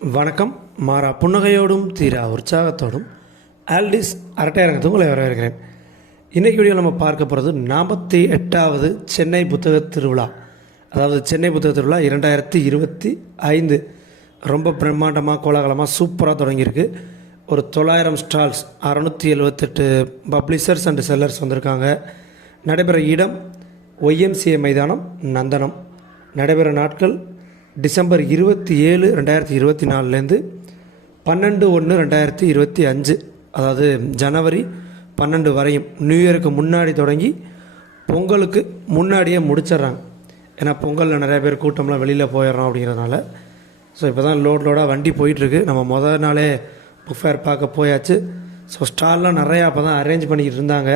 வணக்கம். மாறா புன்னகையோடும் தீரா உற்சாகத்தோடும் ஆல்டிஸ் அரட்டையரங்கத்துக்கு உங்களை வரவேற்கிறேன். இன்றைக்கி வீடியோ நம்ம பார்க்க போகிறது 48வது சென்னை புத்தக திருவிழா. அதாவது சென்னை புத்தக திருவிழா 2025 ரொம்ப பிரம்மாண்டமாக கோலாகலமாக சூப்பராக தொடங்கியிருக்கு. ஒரு 900 ஸ்டால்ஸ், 678 பப்ளிஷர்ஸ் அண்ட் செல்லர்ஸ் வந்திருக்காங்க. நடைபெற இடம் YMCA மைதானம், நந்தனம். நடைபெற நாட்கள் டிசம்பர் 27, 2024 12/1/2025, அதாவது ஜனவரி 12 வரையும். நியூ இயருக்கு முன்னாடி தொடங்கி பொங்கலுக்கு முன்னாடியே முடிச்சிட்றாங்க. ஏன்னா பொங்கலில் நிறைய பேர் கூட்டம்லாம் வெளியில் போயிடுறோம் அப்படிங்கிறதுனால. ஸோ இப்போ தான் லோடாக வண்டி போயிட்டுருக்கு. நம்ம முதல் நாளே புக் ஃபேர் பார்க்க போயாச்சு. ஸோ ஸ்டால்லாம் நிறையா அப்போ தான் அரேஞ்ச் பண்ணிக்கிட்டு இருந்தாங்க.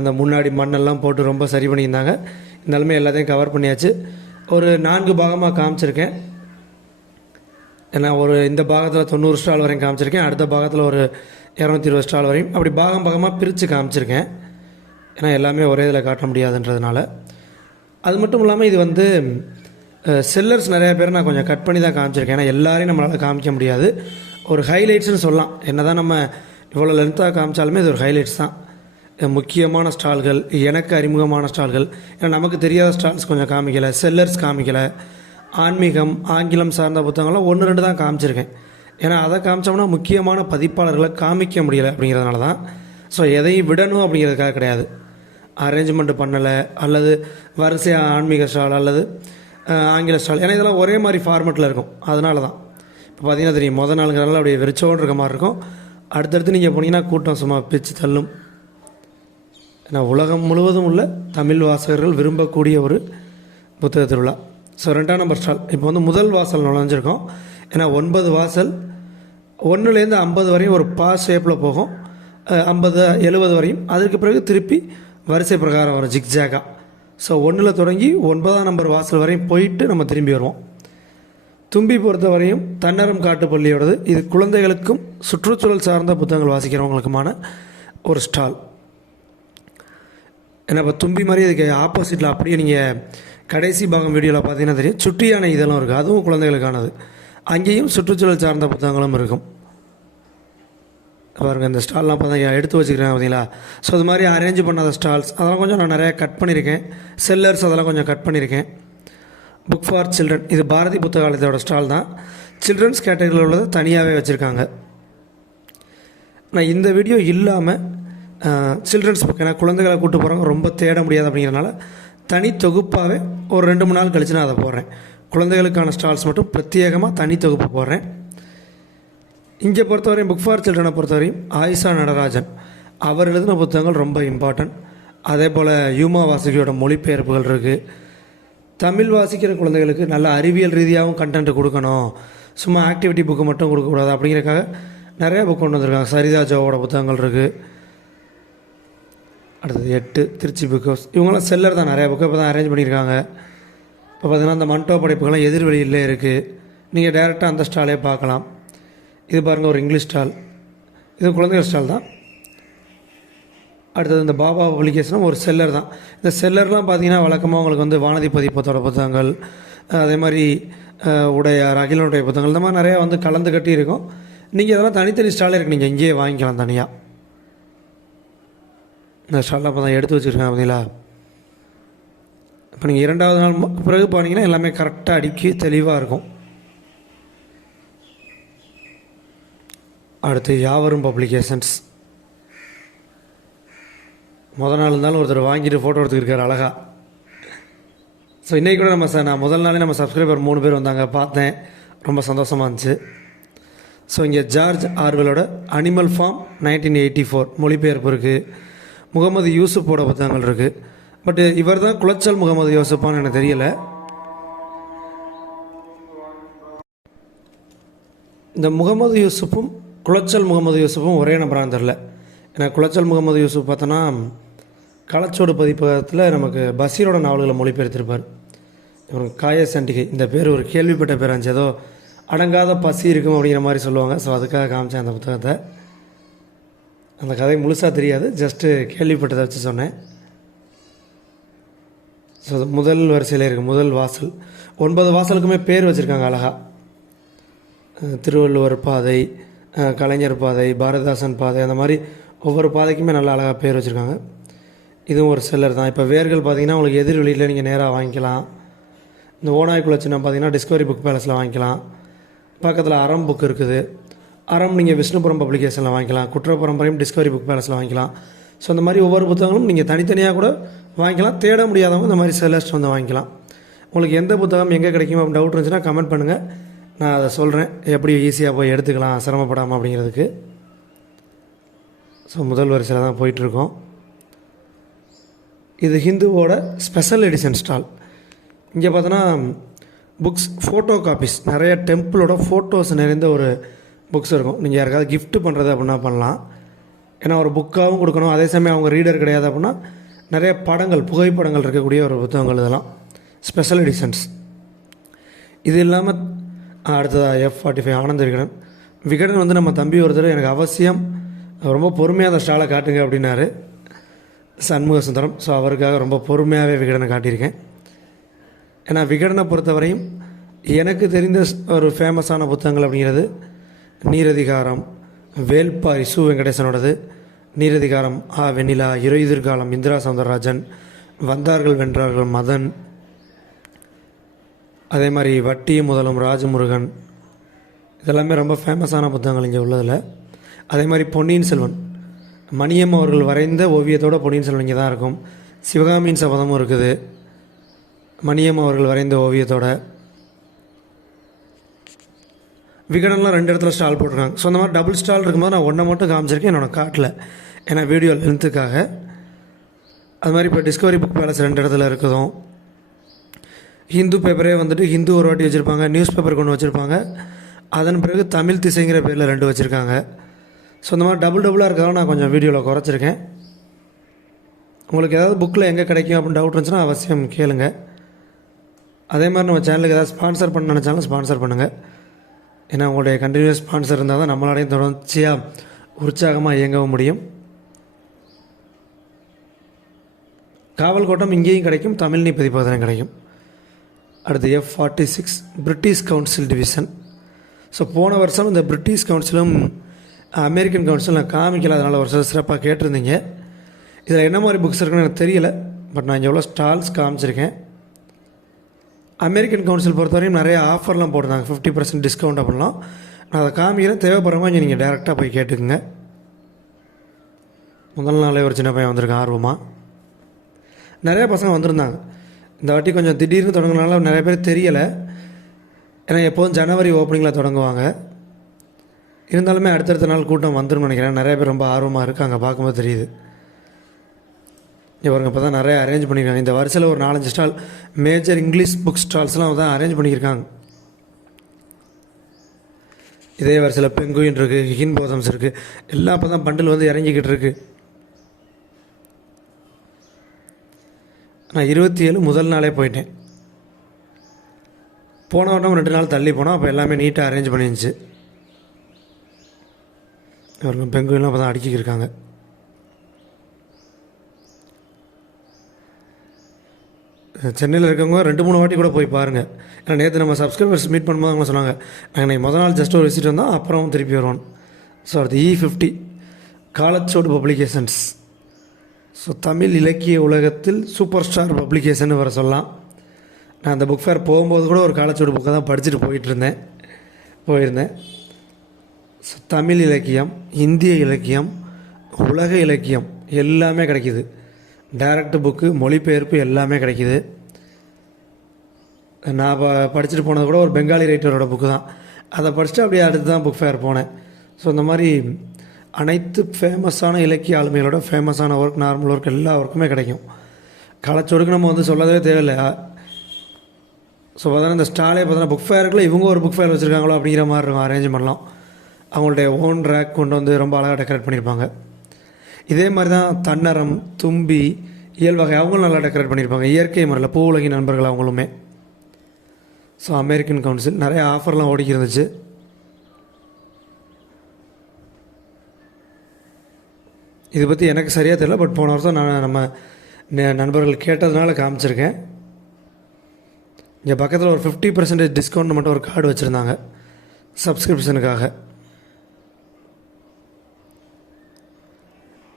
அந்த முன்னாடி மண்ணெல்லாம் போட்டு ரொம்ப சரி பண்ணியிருந்தாங்க. இருந்தாலுமே எல்லாத்தையும் கவர் பண்ணியாச்சு. ஒரு 4 பாகமாக காமிச்சிருக்கேன். ஏன்னா இந்த பாகத்தில் 90 ஸ்டால் வரையும் காமிச்சிருக்கேன். அடுத்த பாகத்தில் ஒரு 220 ஸ்டால் வரையும் அப்படி பாகமாக பிரித்து காமிச்சிருக்கேன். ஏன்னா எல்லாமே ஒரே இதில் காட்ட முடியாதுன்றதுனால. அது மட்டும் இல்லாமல் இது செல்லர்ஸ் நிறையா பேர் நான் கொஞ்சம் கட் பண்ணி தான் காமிச்சிருக்கேன். ஏன்னா எல்லாரையும் நம்மளால் காமிக்க முடியாது. ஒரு ஹைலைட்ஸ்னு சொல்லலாம். என்ன தான் நம்ம இவ்வளோ லென்த்தாக காமிச்சாலுமே இது ஒரு ஹைலைட்ஸ் தான். முக்கியமான ஸ்டால்கள், எனக்கு அறிமுகமான ஸ்டால்கள், ஏன்னா நமக்கு தெரியாத ஸ்டால்ஸ் கொஞ்சம் காமிக்கலை, செல்லர்ஸ் காமிக்கலை. ஆன்மீகம், ஆங்கிலம் சார்ந்த புத்தகங்கள்லாம் 1-2 தான் காமிச்சிருக்கேன். ஏன்னா அதை காமிச்சோம்னா முக்கியமான பதிப்பாளர்களை காமிக்க முடியலை அப்படிங்கிறதுனால தான். ஸோ எதையும் விடணும் அப்படிங்கிறதுக்காக கிடையாது. அரேஞ்ச்மெண்ட் பண்ணலை அல்லது வரிசையாக ஆன்மீக ஸ்டால் அல்லது ஆங்கில ஸ்டால், ஏன்னா இதெல்லாம் ஒரே மாதிரி ஃபார்மெட்டில் இருக்கும். அதனால தான் இப்போ பார்த்தீங்கன்னா தெரியும், முதல் நாளுங்கிறனால அப்படியே வெறிச்சோடு இருக்க மாதிரி இருக்கும். அடுத்தடுத்து நீங்கள் போனீங்கன்னா கூட்டம் சும்மா பிச்சு தள்ளும். ஏன்னா உலகம் முழுவதும் உள்ள தமிழ் வாசகர்கள் விரும்பக்கூடிய ஒரு புத்தக திருவிழா. ஸோ 2ஆம் நம்பர் ஸ்டால் இப்போ முதல் வாசல் நுழைஞ்சிருக்கோம். ஏன்னா 9 வாசல், 1லேருந்து 50 வரையும் ஒரு பாஸ் ஷேப்பில் போகும். 50, 70 வரையும். அதுக்கு பிறகு திருப்பி வரிசை பிரகாரம் வரும் ஜிக்ஜாகா. ஸோ 1 தொடங்கி 9ஆம் நம்பர் வாசல் வரையும் போயிட்டு நம்ம திரும்பி வருவோம். தும்பி பொறுத்த வரையும் தன்னரம் காட்டு பள்ளியோடது. இது குழந்தைகளுக்கும் சுற்றுச்சூழல் சார்ந்த புத்தகங்கள் வாசிக்கிறவங்களுக்குமான ஒரு ஸ்டால். ஏன்னா இப்போ தும்பி மாதிரி இதுக்கு ஆப்போசிட்டில் அப்படியே நீங்கள் கடைசி பாகம் வீடியோவில் பார்த்தீங்கன்னா தெரியும், சுட்டியான இதெல்லாம் இருக்குது. அதுவும் குழந்தைகளுக்கானது. அங்கேயும் சுற்றுச்சூழல் சார்ந்த புத்தகங்களும் இருக்கும். பாருங்கள், இந்த ஸ்டால்லாம் பார்த்தா எடுத்து வச்சுக்கிறேன் பார்த்தீங்களா. ஸோ இது மாதிரி அரேஞ்ச் பண்ணாத ஸ்டால்ஸ் அதெல்லாம் கொஞ்சம் நான் நிறையா கட் பண்ணியிருக்கேன். செல்லர்ஸ் அதெல்லாம் கொஞ்சம் கட் பண்ணியிருக்கேன். புக் ஃபார் சில்ட்ரன், இது பாரதி புத்தகாலயத்தோட ஸ்டால் தான். சில்ட்ரன்ஸ் கேட்டகரியில் உள்ளதை தனியாகவே வச்சுருக்காங்க. நான் இந்த வீடியோ இல்லாமல் சில்ட்ரன்ஸ் புக், ஏன்னா குழந்தைகளை கூப்பிட்டு போகிறவங்க ரொம்ப தேட முடியாது அப்படிங்கிறனால தனி தொகுப்பாகவே ஒரு 2-3 நாள் கழிச்சு நான் அதை போடுறேன். குழந்தைகளுக்கான ஸ்டால்ஸ் மட்டும் பிரத்யேகமாக தனி தொகுப்பு போடுறேன். இங்கே பொறுத்தவரையும் புக் ஃபார் சில்ட்ரனை பொறுத்தவரையும் ஆயிஷா நடராஜன் அவர் எழுதின புத்தகங்கள் ரொம்ப இம்பார்ட்டன்ட். அதே போல் யூமா வாசுகியோட மொழிபெயர்ப்புகள் இருக்குது. தமிழ் வாசிக்கிற குழந்தைகளுக்கு நல்ல அறிவியல் ரீதியாகவும் கண்டென்ட் கொடுக்கணும், சும்மா ஆக்டிவிட்டி புக்கு மட்டும் கொடுக்கக்கூடாது அப்படிங்கிறக்காக நிறையா புக் கொண்டு வந்திருக்காங்க. சரிதா ஜோவோட புத்தகங்கள் இருக்குது. அடுத்தது 8 திருச்சி புக் ஹவுஸ். இவங்களாம் செல்லர் தான். நிறையா புக்கு இப்போ தான் அரேஞ்ச் பண்ணியிருக்காங்க. இப்போ பார்த்தீங்கன்னா அந்த மண்டோ படைப்புகள்லாம் எதிர்வெளியிலே இருக்குது. நீங்கள் டைரெக்டாக அந்த ஸ்டாலே பார்க்கலாம். இது பாருங்கள், ஒரு இங்கிலீஷ் ஸ்டால். இது குழந்தைகள் ஸ்டால் தான். அடுத்தது இந்த பாபா பப்ளிகேஷனும் ஒரு செல்லர் தான். இந்த செல்லர்லாம் பார்த்தீங்கன்னா வழக்கமாக உங்களுக்கு வானதி பதிப்பத்தோட புத்தகங்கள், அதே மாதிரி உடையார், அகிலனுடைய புத்தகங்கள், இந்த மாதிரி நிறையா கலந்து கட்டி இருக்கும். நீங்கள் இதெல்லாம் தனித்தனி ஸ்டாலே இருக்குது, நீங்கள் இங்கேயே வாங்கிக்கலாம் தனியாக. இந்த ஸ்டாலில் அப்போ தான் எடுத்து வச்சுருக்கேன் பார்த்தீங்களா. இப்போ நீங்கள் 2வது நாள் பிறகு போனீங்கன்னா எல்லாமே கரெக்டாக அடுக்கி தெளிவாக இருக்கும். அடுத்து யாவரும் பப்ளிகேஷன்ஸ். முதல் நாள் இருந்தாலும் ஒருத்தர் வாங்கிட்டு ஃபோட்டோ எடுத்துக்கிருக்கார் அழகா. ஸோ இன்றைக்கி கூட நான் முதல் நாளே நம்ம சப்ஸ்கிரைபர் 3 பேர் வந்தாங்க, பார்த்தேன், ரொம்ப சந்தோஷமாக இருந்துச்சு. ஸோ இங்கே ஜார்ஜ் ஆர்வலோட அனிமல் ஃபார்ம் 1984 மொழிபெயர்ப்பு இருக்குது. முகமது யூசுஃபோட புத்தகங்கள் இருக்குது. பட் இவர் தான் குளச்சல் முகமது யூசுஃபான்னு எனக்கு தெரியலை. இந்த முகமது யூசுஃபும் குளச்சல் முகமது யூசுஃபும் ஒரே நம்பரான்னு தெரில. ஏன்னா குளச்சல் முகமது யூசுஃப் பார்த்தோன்னா களச்சோடு பதிப்பகத்தில் நமக்கு பஷீரோட நாவல்களை மொழிபெயர்த்திருப்பார். இவருக்கு காய சண்டிகை, இந்த பேர் ஒரு கேள்விப்பட்ட பேர் இருந்துச்சு. ஏதோ அடங்காத பசி இருக்கும் அப்படிங்கிற மாதிரி சொல்லுவாங்க. ஸோ அதுக்காக காமிச்சேன் அந்த புத்தகத்தை. அந்த கதை முழுசாக தெரியாது, ஜஸ்ட்டு கேள்விப்பட்டதை வச்சு சொன்னேன். ஸோ முதல் வரிசையில் இருக்குது, முதல் வாசல். 9 வாசலுக்குமே பேர் வச்சுருக்காங்க அழகாக. திருவள்ளுவர் பாதை, கலைஞர் பாதை, பாரதிதாசன் பாதை, அந்த மாதிரி ஒவ்வொரு பாதைக்குமே நல்ல அழகாக பேர் வச்சுருக்காங்க. இதுவும் ஒரு செல்லர் தான். இப்போ வேர்கள் பார்த்திங்கன்னா உங்களுக்கு எதிர் வெளியில் நீங்கள் நேராக வாங்கிக்கலாம். இந்த ஓநாய்க்குள்ள சின்னம் பார்த்திங்கன்னா டிஸ்கவரி புக் பேலஸில் வாங்கிக்கலாம். பக்கத்தில் அறம் புக் இருக்குது. அறம் நீங்கள் விஷ்ணுபுரம் பப்ளிகேஷனில் வாங்கிக்கலாம். குற்றப்பரம்பரையும் டிஸ்கவரி புக் பேலஸில் வாங்கிக்கலாம். ஸோ அந்த மாதிரி ஒவ்வொரு புத்தகங்களும் நீங்கள் தனித்தனியாக கூட வாங்கிக்கலாம். தேட முடியாதவங்க இந்த மாதிரி செல்லர்ஸ் வந்து வாங்கிக்கலாம். உங்களுக்கு எந்த புத்தகம் எங்கே கிடைக்கும் அப்படின்னு டவுட் இருந்துச்சுன்னா கமெண்ட் பண்ணுங்கள், நான் அதை சொல்கிறேன் எப்படி ஈஸியாக போய் எடுத்துக்கலாம் சிரமப்படாமல் அப்படிங்கிறதுக்கு. ஸோ முதல் வரிசையில் தான் போயிட்டுருக்கோம். இது ஹிந்துவோட ஸ்பெஷல் எடிஷன் ஸ்டால். இங்கே பார்த்தோன்னா புக்ஸ், ஃபோட்டோ காப்பீஸ், நிறைய டெம்பிளோட ஃபோட்டோஸ் நிறைந்த ஒரு புக்ஸ் இருக்கும். நீங்கள் யாருக்காவது கிஃப்ட் பண்ணுறது அப்படின்னா பண்ணலாம். ஏன்னா ஒரு புக்காகவும் கொடுக்கணும், அதே சமயம் அவங்க ரீடர் கிடையாது அப்படின்னா நிறைய படங்கள், புகைப்படங்கள் இருக்கக்கூடிய ஒரு புத்தகங்கள் இதெல்லாம் ஸ்பெஷல் எடிஷன்ஸ். இது இல்லாமல் அடுத்ததாக F45 ஆனந்த விகடன். விகடன் வந்து நம்ம தம்பி ஒருத்தர் எனக்கு அவசியம் ரொம்ப பொறுமையாக அந்த ஸ்டாலை காட்டுங்க அப்படின்னாரு, சண்முக சுந்தரம். ஸோ அவருக்காக ரொம்ப பொறுமையாகவே விகடனை காட்டியிருக்கேன். ஏன்னா விகடனை பொறுத்தவரையும் எனக்கு தெரிந்த ஒரு ஃபேமஸான புத்தகங்கள் அப்படிங்கிறது நீரதிகாரம், வேல்பாரி சு வெங்கடேசனோடது, நீரதிகாரம், வெண்ணிலா, இறையுதிர்காலம் இந்திரா சௌந்தரராஜன், வந்தார்கள் வென்றார்கள் மதன், அதே மாதிரி வட்டியும் முதலும் ராஜமுருகன், இதெல்லாமே ரொம்ப ஃபேமஸான புத்தகங்கள் இங்கே உள்ளதில். அதே மாதிரி பொன்னியின் செல்வன், மணியம் அவர்கள் வரைந்த ஓவியத்தோட பொன்னியின் செல்வன் இங்கே தான் இருக்கும். சிவகாமியின் சபதமும் இருக்குது மணியம் அவர்கள் வரைந்த ஓவியத்தோட. விகடனில் 2 இடத்துல ஸ்டால் போட்டிருக்காங்க. ஸோ அந்த மாதிரி டபுள் ஸ்டால் இருக்கும்போது நான் ஒன்றை மட்டும் காமிச்சிருக்கேன், என்னோட காட்டில், ஏன்னா வீடியோ லென்த்துக்காக. அது மாதிரி இப்போ டிஸ்கவரி புக் பேலஸ் 2 இடத்துல இருக்குதும். ஹிந்து பேப்பரே வந்துட்டு ஹிந்து ஒரு வாட்டி வச்சுருப்பாங்க, நியூஸ் பேப்பர் கொண்டு வச்சுருப்பாங்க. அதன் பிறகு தமிழ் திசைங்கிற பேரில் 2 வச்சுருக்காங்க. ஸோ இந்த மாதிரி டபுளாக இருக்கிறதால நான் கொஞ்சம் வீடியோவில் குறைச்சிருக்கேன். உங்களுக்கு ஏதாவது புக்கில் எங்கே கிடைக்கும் அப்படின்னு டவுட் இருந்துச்சுன்னா அவசியம் கேளுங்க. அதே மாதிரி நம்ம சேனலுக்கு ஏதாவது ஸ்பான்சர் பண்ண நினச்சாலும் ஸ்பான்சர் பண்ணுங்கள். ஏன்னா உங்களுடைய கண்டினியூஸ் ஸ்பான்சர் இருந்தால் தான் நம்மளாலையும் தொடர்ச்சியாக உற்சாகமாக இயங்கவும் முடியும். காவல் கோட்டம் இங்கேயும் கிடைக்கும், தமிழ்நீ பதிப்பகத்திலும் கிடைக்கும். அடுத்து F46 British council division. So போன வருஷம் இந்த பிரிட்டிஷ் கவுன்சிலும் அமெரிக்கன் கவுன்சிலும் நான் காமிக்கல, அதனால் வருஷம் சிறப்பாக கேட்டிருந்தீங்க. இதில் என்ன மாதிரி புக்ஸ் இருக்குன்னு எனக்கு தெரியல, பட் நான் இங்கே எவ்வளோ ஸ்டால்ஸ் காமிச்சிருக்கேன். அமெரிக்கன் கவுன்சில் பொறுத்தவரையும் நிறைய ஆஃபர்லாம் போட்டிருந்தாங்க, 50% டிஸ்கவுண்ட் அப்படிலாம். நான் அதை காமிக்கிறேன், தேவைப்படுறவங்க இங்கே நீங்கள் டேரெக்டாக போய் கேட்டுக்குங்க. முதல் நாளே ஒரு சின்ன பையன் வந்திருக்கேன் ஆர்வமாக. நிறையா பசங்க வந்திருந்தாங்க. இந்த வாட்டி கொஞ்சம் திடீர்னு தொடங்கினால நிறைய பேர் தெரியலை, ஏன்னா எப்போதும் ஜனவரி ஓப்பனிங்கில் தொடங்குவாங்க. இருந்தாலுமே அடுத்தடுத்த நாள் கூட்டம் வந்துடும் நினைக்கிறேன். நிறைய பேர் ரொம்ப ஆர்வமாக இருக்காங்க, பார்க்கும்போது தெரியுது. இவருங்க இப்போ தான் நிறைய அரேஞ்ச் பண்ணியிருக்காங்க. இந்த வருஷத்தில் ஒரு 4-5 ஸ்டால் மேஜர் இங்கிலீஷ் புக் ஸ்டால்ஸ்லாம் தான் அரேஞ்ச் பண்ணியிருக்காங்க. இதே வருஷத்தில் பெங்குயின் இருக்குது, ஹிகின் போதம்ஸ் இருக்குது, எல்லாம் இப்போ தான் பண்டில் வந்து இறங்கிக்கிட்டு இருக்குது. நான் 27 முதல் நாளே போயிட்டேன். போன வட்டம் 2 நாள் தள்ளி போனோம், அப்போ எல்லாமே நீட்டாக அரேஞ்ச் பண்ணிருந்துச்சு. இவர்கள் பெங்குயின்லாம் இப்போ தான் அடுக்கிக்கிருக்காங்க. சென்னையில் இருக்கவங்க 2-3 வாட்டி கூட போய் பாருங்கள். ஏன்னா நேற்று நம்ம சப்ஸ்கிரைபர்ஸ் மீட் பண்ணும்போது அவங்க சொன்னாங்க, நாங்கள் முதல் நாள் ஜஸ்ட் ஒரு விசிட் வந்தோம், அப்புறம் திருப்பி வருவோம். ஸோ அது E50 Kalachuvadu publications. So Tamil இலக்கிய உலகத்தில் சூப்பர் ஸ்டார் பப்ளிகேஷன் வர சொல்லலாம். நான் அந்த புக் ஃபேர் போகும்போது கூட ஒரு காலச்சோடு புக்கை தான் படிச்சுட்டு போயிருந்தேன். ஸோ தமிழ் இலக்கியம், இந்திய இலக்கியம், உலக இலக்கியம் எல்லாமே கிடைக்கிது. டைரக்ட் புக்கு, மொழிபெயர்ப்பு எல்லாமே கிடைக்கிது. நான் படிச்சுட்டு போனது கூட ஒரு பெங்காலி ரைட்டரோட புக்கு தான். அதை படிச்சுட்டு அப்படியே அடுத்து தான் புக் ஃபேர் போனேன். ஸோ இந்த மாதிரி அனைத்து ஃபேமஸான இலக்கிய ஆளுமைகளோட ஃபேமஸான ஒர்க், நார்மல் ஒர்க், எல்லா ஒர்க்குமே கிடைக்கும். காலச்சோடுக்கு நம்ம வந்து சொல்லவே தேவையில்லை. ஸோ பார்த்தோன்னா இந்த ஸ்டாலே பார்த்தோன்னா புக் ஃபேருக்குள்ள இவங்க ஒரு புக் ஃபேர் வச்சுருக்காங்களோ அப்படிங்கிற மாதிரி இருக்கும் அரேஞ்ச்மெண்ட்லாம். அவங்களுடைய ஓன் ரேக் கொண்டு வந்து ரொம்ப அழகாக டெக்கரேட் பண்ணியிருப்பாங்க. இதே மாதிரி தான் தன்னரம், தும்பி, இயல்வகை அவங்களும் நல்லா டெக்கரேட் பண்ணியிருப்பாங்க. இயற்கை முறையில் பூ உலகின் நண்பர்கள் அவங்களுமே. ஸோ அமெரிக்கன் கவுன்சில் நிறைய ஆஃபர்லாம் ஓடிக்கி இருந்துச்சு. இதை பற்றி எனக்கு சரியாக தெரியல, பட் போன வருஷம் நான் நம்ம நண்பர்கள் கேட்டதுனால காமிச்சிருக்கேன். இங்கே பக்கத்தில் ஒரு 50% டிஸ்கவுண்ட் மட்டும் ஒரு கார்டு வச்சுருந்தாங்க. சப்ஸ்கிரிப்ஷனுக்காக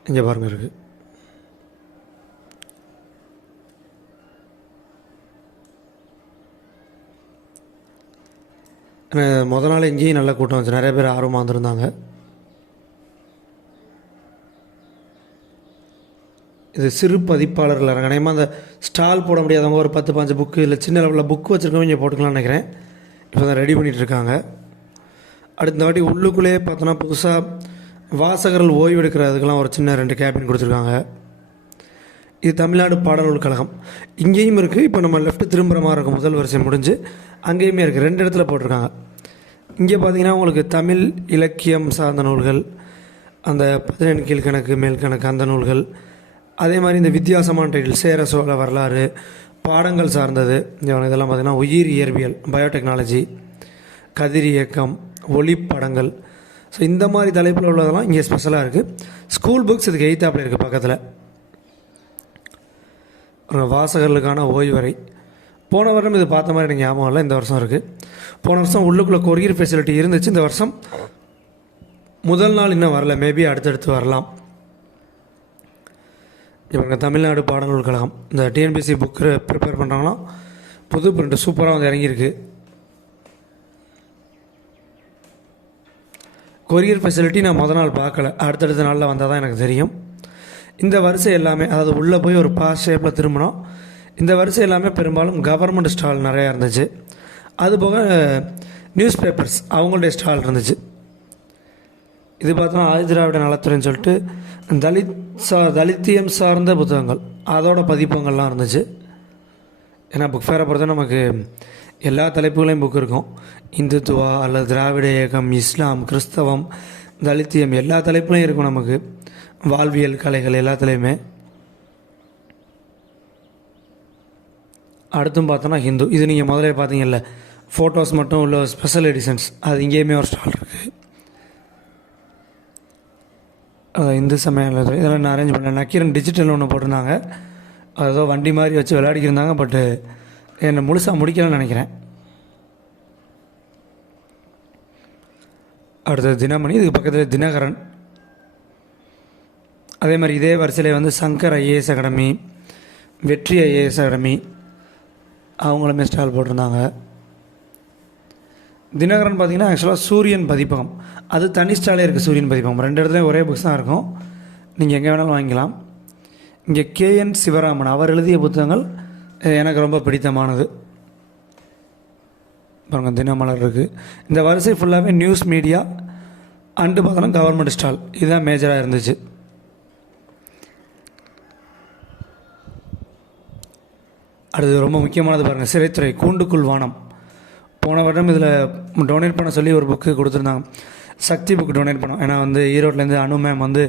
இங்கே பாருங்கள் இருக்குது. முதல் நாள் இங்கேயும் நல்ல கூட்டம் வந்துச்சு, நிறைய பேர் ஆர்வமாக வந்திருந்தாங்க. இது சிறு பதிப்பாளர்கள் அரங்கனையமாக அந்த ஸ்டால் போட முடியாதவங்க ஒரு 10-15 புக்கு இல்லை சின்ன லெவலில் புக்கு வச்சுருக்கவங்க இங்கே போட்டுக்கலாம்னு நினைக்கிறேன். இப்போ தான் ரெடி பண்ணிகிட்ருக்காங்க. அடுத்த வாட்டி உள்ளுக்குள்ளேயே பார்த்தோன்னா புதுசாக வாசகர்கள் ஓய்வு எடுக்கிறதுக்கெல்லாம் ஒரு சின்ன 2 கேபின் கொடுத்துருக்காங்க. இது தமிழ்நாடு பாடநூல் கழகம் இங்கேயும் இருக்குது. இப்போ நம்ம லெஃப்ட் திரும்புகிற மாதிரி இருக்கும், முதல் வரிசை முடிஞ்சு அங்கேயுமே இருக்குது, 2 இடத்துல போட்டிருக்காங்க. இங்கே பார்த்தீங்கன்னா உங்களுக்கு தமிழ் இலக்கியம் சார்ந்த நூல்கள், அந்த 17 கீழ்கணக்கு மேல்கணக்கு அந்த நூல்கள், அதே மாதிரி இந்த வித்தியாசமான டைட்டில் சேர சோழ வரலாறு, பாடங்கள் சார்ந்தது இதெல்லாம் பார்த்திங்கன்னா உயிர் இயற்பியல், பயோடெக்னாலஜி, கதிர் இயக்கம், ஒளிப்படங்கள். ஸோ இந்த மாதிரி தலைப்பில் உள்ளதெல்லாம் இங்கே ஸ்பெஷலாக இருக்குது. ஸ்கூல் புக்ஸ் இதுக்கு எய்த்தாப்பில் இருக்குது பக்கத்தில். வாசகர்களுக்கான ஓய்வறை போன வருடம் இது பார்த்த மாதிரி எனக்கு ஞாபகம் இல்லை, இந்த வருஷம் இருக்குது. போன வருஷம் உள்ளுக்குள்ளே கொரியர் ஃபெசிலிட்டி இருந்துச்சு, இந்த வருஷம் முதல் நாள் இன்னும் வரல, மேபி அடுத்தடுத்து வரலாம். இவங்க தமிழ்நாடு பாடநூல் கழகம் இந்த டிஎன்பிசி புக்கு ப்ரிப்பேர் பண்ணுறாங்கன்னா புது பிரிண்ட் சூப்பராக வந்து இறங்கியிருக்கு. கொரியர் ஃபெசிலிட்டி நான் முதல் நாள் பார்க்கல, அடுத்தடுத்த நாளில் வந்தால் தான் எனக்கு தெரியும். இந்த வரிசை எல்லாமே, அதாவது உள்ளே போய் ஒரு பாஸ் ஷேப்பில் திரும்பினோம். இந்த வரிசை எல்லாமே பெரும்பாலும் கவர்மெண்ட் ஸ்டால் நிறையா இருந்துச்சு. அதுபோக நியூஸ் பேப்பர்ஸ் அவங்களுடைய ஸ்டால் இருந்துச்சு. இது பார்த்தோன்னா ஆதிதிராவிட நலத்துறைன்னு சொல்லிட்டு தலித்தியம் சார்ந்த புத்தகங்கள் அதோட பதிப்பங்கள்லாம் இருந்துச்சு. ஏன்னா புக் ஃபேரை பொறுத்த நமக்கு எல்லா தலைப்புகளையும் புக் இருக்கும். இந்துத்துவா அல்லது திராவிட இயக்கம், இஸ்லாம், கிறிஸ்தவம், தலித்தியம் எல்லா தலைப்புலையும் இருக்கும் நமக்கு. வாழ்வியல் கலைகள் எல்லாத்துலேயுமே. அடுத்தும் பார்த்தோன்னா ஹிந்து, இது நீங்கள் முதலே பார்த்தீங்கல்ல ஃபோட்டோஸ் மட்டும் உள்ள ஸ்பெஷல் எடிஷன்ஸ், அது இங்கேயுமே ஒரு ஸ்டால் இருக்குது. இந்து சமயம் இதெல்லாம் நான் அரேஞ்ச் பண்ணேன். நக்கீரன் டிஜிட்டல் ஒன்று போட்டிருந்தாங்க, அதோ வண்டி மாதிரி வச்சு விளையாடிக்கிருந்தாங்க. பட்டு என்னை முழுசாக முடிக்கலன்னு நினைக்கிறேன். அடுத்தது தினமணி, இதுக்கு பக்கத்தில் தினகரன். அதே மாதிரி இதே வரிசையில் வந்து சங்கர் ஐஏஎஸ் அகாடமி, வெற்றி ஐஏஎஸ் அகாடமி அவங்களுமே ஸ்டால் போட்டிருந்தாங்க. தினகரன் பார்த்திங்கன்னா ஆக்சுவலாக சூரியன் பதிப்பகம், அது தனி ஸ்டாலே இருக்குது. சூரியன் பதிப்பகம் 2 இடத்துலையும் ஒரே புக்ஸ் தான் இருக்கும், நீங்கள் எங்கே வேணாலும் வாங்கிக்கலாம். இங்கே KN சிவராமன் அவர் எழுதிய புத்தகங்கள் எனக்கு ரொம்ப பிடித்தமானது. பாருங்கள் தினமலர் இருக்குது. இந்த வரிசை ஃபுல்லாகவே நியூஸ் மீடியா அண்டு பார்த்தோன்னா கவர்மெண்ட் ஸ்டால், இதுதான் மேஜராக இருந்துச்சு. அடுத்து ரொம்ப முக்கியமானது பாருங்கள், சிறைத்துறை கூண்டுக்குள் வானம். போன வருடம் இதில் டொனேட் பண்ண சொல்லி ஒரு புக்கு கொடுத்துருந்தாங்க, சக்தி புக்கு டொனேட் பண்ணோம். ஏன்னா வந்து ஈரோட்லேருந்து அனு மேம் வந்து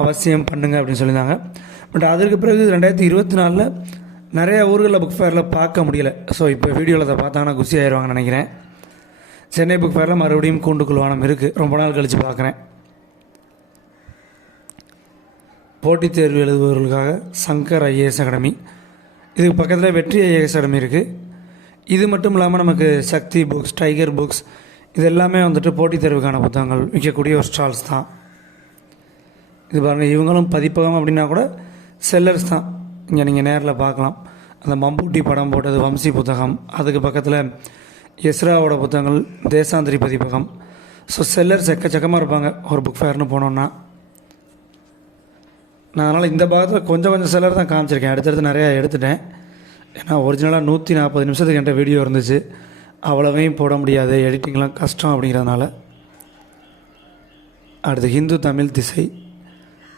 அவசியம் பண்ணுங்க அப்படின்னு சொல்லியிருந்தாங்க. பட் அதற்கு பிறகு 2024 நிறைய ஊர்களில் புக் ஃபேரில் பார்க்க முடியலை. ஸோ இப்போ வீடியோவில் அதை பார்த்தாங்கன்னா குசி ஆயிடுவாங்கன்னு நினைக்கிறேன். சென்னை புக் ஃபேரில் மறுபடியும் கூண்டுக்குள் வானம் இருக்குது, ரொம்ப நாள் கழித்து பார்க்குறேன். போட்டித் தேர்வு எழுதுபவர்களுக்காக சங்கர் ஐஏஎஸ் அகாடமி, இதுக்கு பக்கத்தில் வெற்றி ஐஏஎஸ் அகாடமி இருக்குது. இது மட்டும் இல்லாமல் நமக்கு சக்தி புக்ஸ், டைகர் புக்ஸ் இது எல்லாமே வந்துட்டு போட்டித் தேர்வுக்கான புத்தகங்கள் விற்கக்கூடிய ஒரு ஸ்டால்ஸ் தான். இது பாருங்கள், இவங்களும் பதிப்பகம் அப்படின்னா கூட செல்லர்ஸ் தான். இங்கே நீங்கள் நேரில் பார்க்கலாம். அந்த மம்பூட்டி படம் போட்டது வம்சி புத்தகம், அதுக்கு பக்கத்தில் எஸ்ராவோட புத்தகங்கள் தேசாந்திரி பதிப்பகம். ஸோ செல்லர்ஸ் எக்கச்சக்கமாக இருப்பாங்க ஒரு புக் ஃபேர்னு போனோன்னா. நான் அதனால் இந்த பாகத்தில் கொஞ்சம் செல்லர் தான் காமிச்சிருக்கேன், அடுத்தடுத்து நிறையா எடுத்துட்டேன். ஏன்னா ஒரிஜினலாக 140 நிமிஷத்துக்கு என்கிட்ட வீடியோ இருந்துச்சு, அவ்வளவையும் போட முடியாது, எடிட்டிங்லாம் கஷ்டம் அப்படிங்கிறதுனால. அடுத்து ஹிந்து தமிழ் திசை,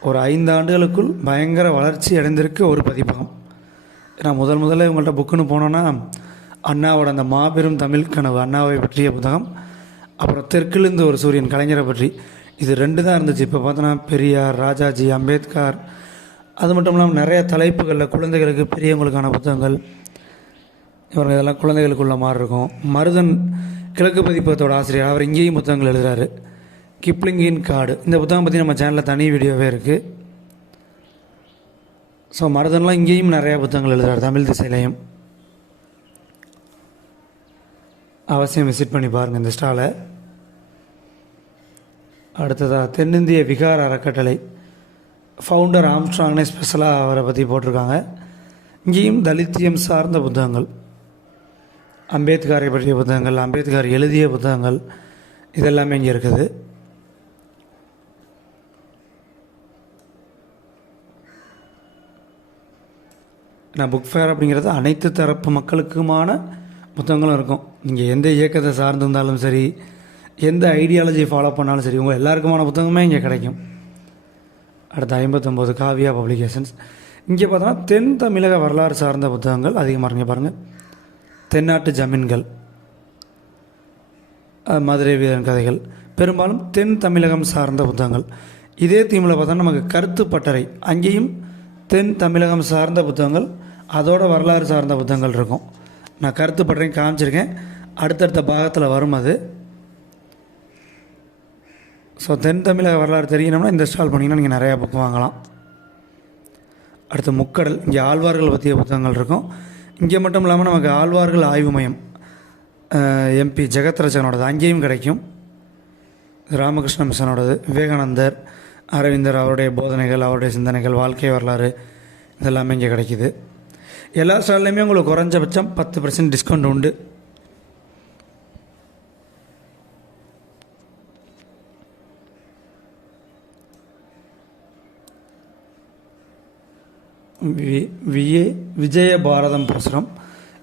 ஒரு 5 ஆண்டுகளுக்குள் பயங்கர வளர்ச்சி அடைந்திருக்க ஒரு பதிப்பகம். ஏன்னா முதல்ல இவங்கள்ட்ட புக்குன்னு போனோன்னா அண்ணாவோட அந்த மாபெரும் தமிழ் கனவு, அண்ணாவை பற்றிய புத்தகம், அப்புறம் தெற்கிலிருந்து ஒரு சூரியன் கலைஞரை பற்றி, இது 2 தான் இருந்துச்சு. இப்போ பார்த்தோன்னா பெரியார், ராஜாஜி, அம்பேத்கர், அது மட்டும் இல்லாமல் நிறைய தலைப்புகளில் குழந்தைகளுக்கு பெரியவங்களுக்கான புத்தகங்கள். இவங்க இதெல்லாம் குழந்தைகளுக்குள்ள மாதிரி இருக்கும். மருதன் கிழக்கு பதிப்பகத்தோட ஆசிரியர், அவர் இங்கேயும் புத்தகங்கள் எழுதுகிறாரு. கிப்ளிங்கின் காடு, இந்த புத்தகம் பற்றி நம்ம சேனலில் தனி வீடியோவே இருக்குது. ஸோ மருதன்லாம் இங்கேயும் நிறையா புத்தகங்கள் எழுதுகிறார், தமிழ் திசையிலையும். அவசியம் விசிட் பண்ணி பாருங்கள் இந்த ஸ்டாலை. அடுத்ததாக தென்னிந்திய விகார அறக்கட்டளை ஃபவுண்டர் ஆம்ஸ்ட்ராங்னே ஸ்பெஷலாக அவரை பற்றி போட்டிருக்காங்க. இங்கேயும் தலித்தியம் சார்ந்த புத்தகங்கள், அம்பேத்கரை பற்றிய புத்தகங்கள், அம்பேத்கர் எழுதிய புத்தகங்கள் இதெல்லாமே இங்கே இருக்குது. நான் புக் ஃபேர் அப்படிங்கிறது அனைத்து தரப்பு மக்களுக்குமான புத்தகங்களும் இருக்கும். நீங்கள் எந்த இயக்கத்தை சார்ந்திருந்தாலும் சரி, எந்த ஐடியாலஜி ஃபாலோ பண்ணாலும் சரி, உங்கள் எல்லாருக்குமான புத்தகமே இங்கே கிடைக்கும். அடுத்த 59 காவியா பப்ளிகேஷன்ஸ். இங்கே பார்த்தோன்னா தென் தமிழக வரலாறு சார்ந்த புத்தகங்கள் அதிகமாக இருங்க. பாருங்கள், தென்னாட்டு ஜமீன்கள், மதுரை வீரன் கதைகள், பெரும்பாலும் தென் தமிழகம் சார்ந்த புத்தகங்கள். இதே தீமில் பார்த்தோன்னா நமக்கு கருத்து பட்டறை, அங்கேயும் தென் தமிழகம் சார்ந்த புத்தகங்கள், அதோட வரலாறு சார்ந்த புத்தகங்கள் இருக்கும். நான் கருத்து பட்டறையும் காமிச்சிருக்கேன், அடுத்தடுத்த பாகத்தில் வரும் அது. ஸோ தென் தமிழக வரலாறு தெரியணும்னா இந்த ஸ்டால் பண்ணிங்கன்னா நீங்கள் நிறையா புக் வாங்கலாம். அடுத்து முக்கடல், இங்கே ஆழ்வார்கள் பற்றிய புத்தகங்கள் இருக்கும். இங்கே மட்டும் இல்லாமல் நமக்கு ஆழ்வார்கள் ஆய்வு மையம் எம்பி ஜெகத்ரட்சகனோடது அங்கேயும் கிடைக்கும். ராமகிருஷ்ண மிஷனோடது, விவேகானந்தர், அரவிந்தர் அவருடைய போதனைகள், அவருடைய சிந்தனைகள், வாழ்க்கை வரலாறு இதெல்லாமே இங்கே கிடைக்கிது. எல்லா ஸ்டால்லையுமே உங்களுக்கு குறைஞ்சபட்சம் 10% டிஸ்கவுண்ட் உண்டு. விஜய பாரதம் பிரசுரம்.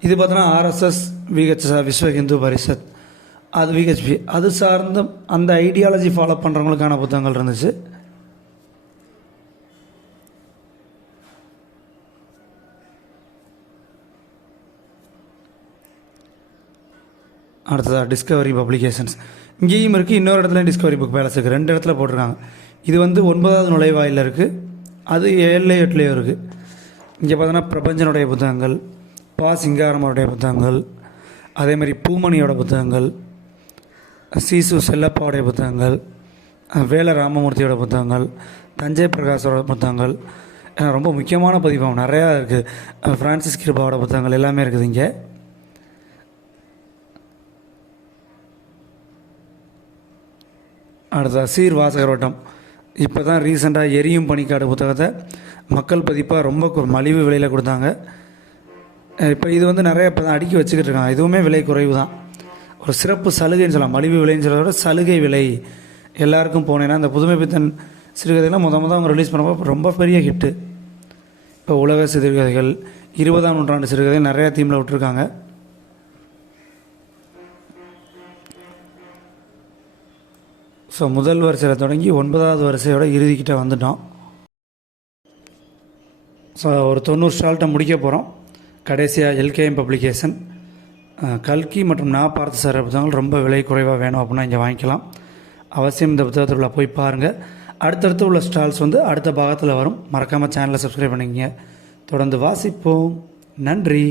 இது பார்த்தோன்னா ஆர்எஸ்எஸ், விஹெச்எஸ் விஸ்வ ஹிந்து பரிஷத், அது விஹெச்பி, அது சார்ந்த அந்த ஐடியாலஜி ஃபாலோ பண்ணுறவங்களுக்கான புத்தகங்கள் இருந்துச்சு. அடுத்ததாக டிஸ்கவரி பப்ளிகேஷன்ஸ். இங்கேயும் இருக்குது, இன்னொரு இடத்துல டிஸ்கவரி புக் பேலஸ் இருக்குது. 2 இடத்துல போட்டிருக்காங்க. இது வந்து 9வது நுழைவாயில் இருக்குது, அது 7 8 இருக்குது. இங்கே பார்த்தோன்னா பிரபஞ்சனுடைய புத்தகங்கள், பா சிங்காரமனுடைய புத்தகங்கள், அதேமாதிரி பூமணியோட புத்தகங்கள், சீசு செல்லப்பாவுடைய புத்தகங்கள், வேல ராமமூர்த்தியோட புத்தகங்கள், தஞ்சை பிரகாஷோட புத்தகங்கள், ரொம்ப முக்கியமான பதிப்பகம் நிறையா இருக்குது. ஃப்ரான்சிஸ் கிருபாவோட புத்தகங்கள் எல்லாமே இருக்குது இங்கே. அடுத்த சீர் வாசகர் வட்டம். இப்போ தான் ரீசெண்டாக எரியும் பனிக்காடு புத்தகத்தை மக்கள் பதிப்பாக ரொம்ப மலிவு விலையில் கொடுத்தாங்க. இப்போ இது வந்து நிறைய இப்போ தான் அடுக்கி வச்சுக்கிட்டு இருக்காங்க. இதுவுமே விலை குறைவு தான், ஒரு சிறப்பு சலுகைன்னு சொல்லலாம். மலிவு விலைன்னு சொல்கிறத விட சலுகை விலை. எல்லாருக்கும் போனேன்னா இந்த புதுமை பித்தன் சிறுகதைலாம் முதல் அவங்க ரிலீஸ் பண்ணும்போது ரொம்ப பெரிய ஹிட்டு. இப்போ உலக சிறுகதைகள், 20ஆம் நூற்றாண்டு சிறுகதை நிறையா தீமில் விட்டுருக்காங்க. ஸோ முதல் வரிசையில் தொடங்கி 9வது வரிசையோட இறுதிக்கிட்ட வந்துட்டோம். ஸோ ஒரு 90 ஸ்டால்கிட்ட முடிக்க போகிறோம். கடைசியாக எல்கேஎம் பப்ளிகேஷன், கல்கி மற்றும் நான் பார்த்த சார் புத்தகங்கள் ரொம்ப விலை குறைவாக வேணும் அப்படின்னா இங்கே வாங்கிக்கலாம். அவசியம் இந்த புத்தகத்துக்குள்ளே போய் பாருங்கள். அடுத்தடுத்து உள்ள ஸ்டால்ஸ் வந்து அடுத்த பாகத்தில் வரும். மறக்காமல் சேனலை சப்ஸ்கிரைப் பண்ணிக்கங்க. தொடர்ந்து வாசிப்போம். நன்றி.